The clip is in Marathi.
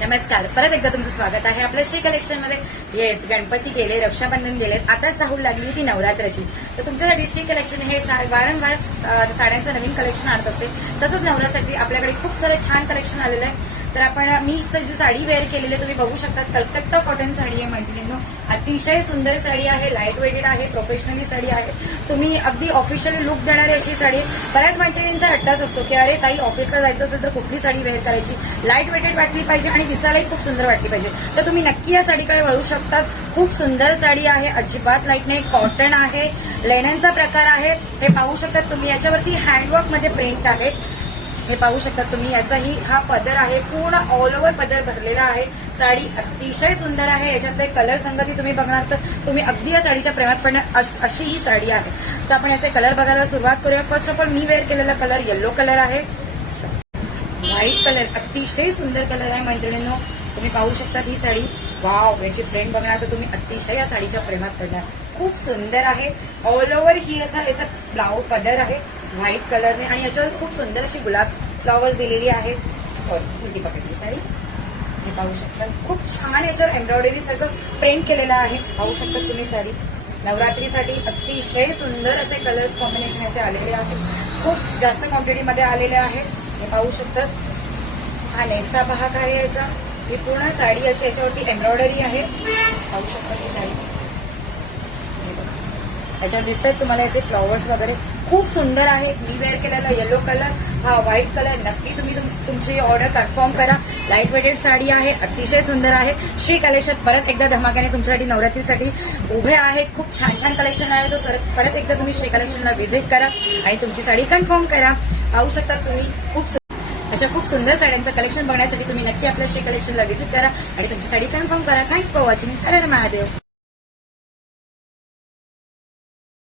नमस्कार, परत एकदा तुमचं स्वागत आहे आपल्या श्री कलेक्शन मध्ये. येस, गणपती गेले, रक्षाबंधन गेले, आता चाहूल लागली ती नवरात्राची. तर तुमच्यासाठी श्री कलेक्शन हे वारंवार साड्यांचं नवीन कलेक्शन आणत असते. तसंच नवरासाठी आपल्याकडे खूप सारे छान कलेक्शन आलेलं आहे. तर आपण मी जी साडी वेअर केलेली आहे तुम्ही बघू शकता, कलकत्ता कॉटन साडी आहे मैत्रिणींनो. अतिशय सुंदर साडी आहे, लाईट वेटेड आहे, प्रोफेशनली साडी आहे. तुम्ही अगदी ऑफिशियल लुक देणारी अशी साडी. बऱ्याच मैत्रिणींचा अट्टाच असतो की अरे काही ऑफिसला जायचं असेल तर कुठली साडी वेअर करायची, लाईट वेटेड वाटली पाहिजे आणि दिसायलाही खूप सुंदर वाटली पाहिजे. तर तुम्ही नक्की या साडीकडे वळू शकतात. खूप सुंदर साडी आहे, अजिबात लाईट नाही, कॉटन आहे, लेननचा प्रकार आहे. हे पाहू शकतात तुम्ही. याच्यावरती हँडवर्क मध्ये प्रिंट आहे, हे पाहू शकता तुम्ही. याचाही हा पदर आहे, पूर्ण ऑल ओव्हर पदर भरलेला आहे. साडी अतिशय सुंदर आहे. याच्यातले कलर संगती तुम्ही बघणार तर तुम्ही अगदी या साडीच्या प्रेमात पडणार अशी ही साडी आहे. तर आपण याचे कलर बघायला सुरुवात करूया. फर्स्ट ऑफ ऑल मी वेअर केलेला कलर येलो कलर आहे, व्हाईट कलर, अतिशय सुंदर कलर आहे मैत्रिणींनो. तुम्ही पाहू शकता ही साडी. वाव, याची प्रिंट बघणार तर तुम्ही अतिशय या साडीच्या प्रेमात पडणार. खूप सुंदर आहे. ऑल ओव्हर ही असा याचा ब्लाऊज पदर आहे व्हाईट कलरने आणि याच्यावर खूप सुंदर अशी गुलाब फ्लॉवर्स दिलेली आहे. सॉरी, ही पकडली साडी. हे पाहू शकता खूप छान याच्यावर एम्ब्रॉयडरी सारखं प्रिंट केलेलं आहे. पाहू शकता तुम्ही साडी. नवरात्रीसाठी अतिशय सुंदर असे कलर्स कॉम्बिनेशन याचे आलेले आहेत. खूप जास्त क्वांटिटीमध्ये आलेले आहेत. हे पाहू शकतात. हा नेस्ता पहाक आहे याचा. ही पूर्ण साडी अशी याच्यावरती एम्ब्रॉयडरी आहे. पाहू शकता ही साडी. याच्यावर दिसतात तुम्हाला याचे फ्लॉवर्स वगैरे. खूप सुंदर आहे. मी वेअर केलेला येलो कलर, हा व्हाईट कलर. नक्की तुम्ही तुमची ऑर्डर कन्फर्म करा. लाईट वेटेड साडी आहे, अतिशय सुंदर आहे. श्री कलेक्शन परत एकदा धमाक्याने तुमच्यासाठी नवरात्रीसाठी उभे आहेत. खूप छान छान कलेक्शन आहे. तो परत एकदा तुम्ही श्री कलेक्शनला व्हिजिट करा आणि तुमची साडी कन्फर्म करा. पाहू शकता तुम्ही. अशा खूप सुंदर साड्यांचं कलेक्शन बघण्यासाठी तुम्ही नक्की आपल्या श्री कलेक्शनला व्हिजिट करा आणि तुमची साडी कन्फर्म करा. Thanks for watching. Her her Mahadev.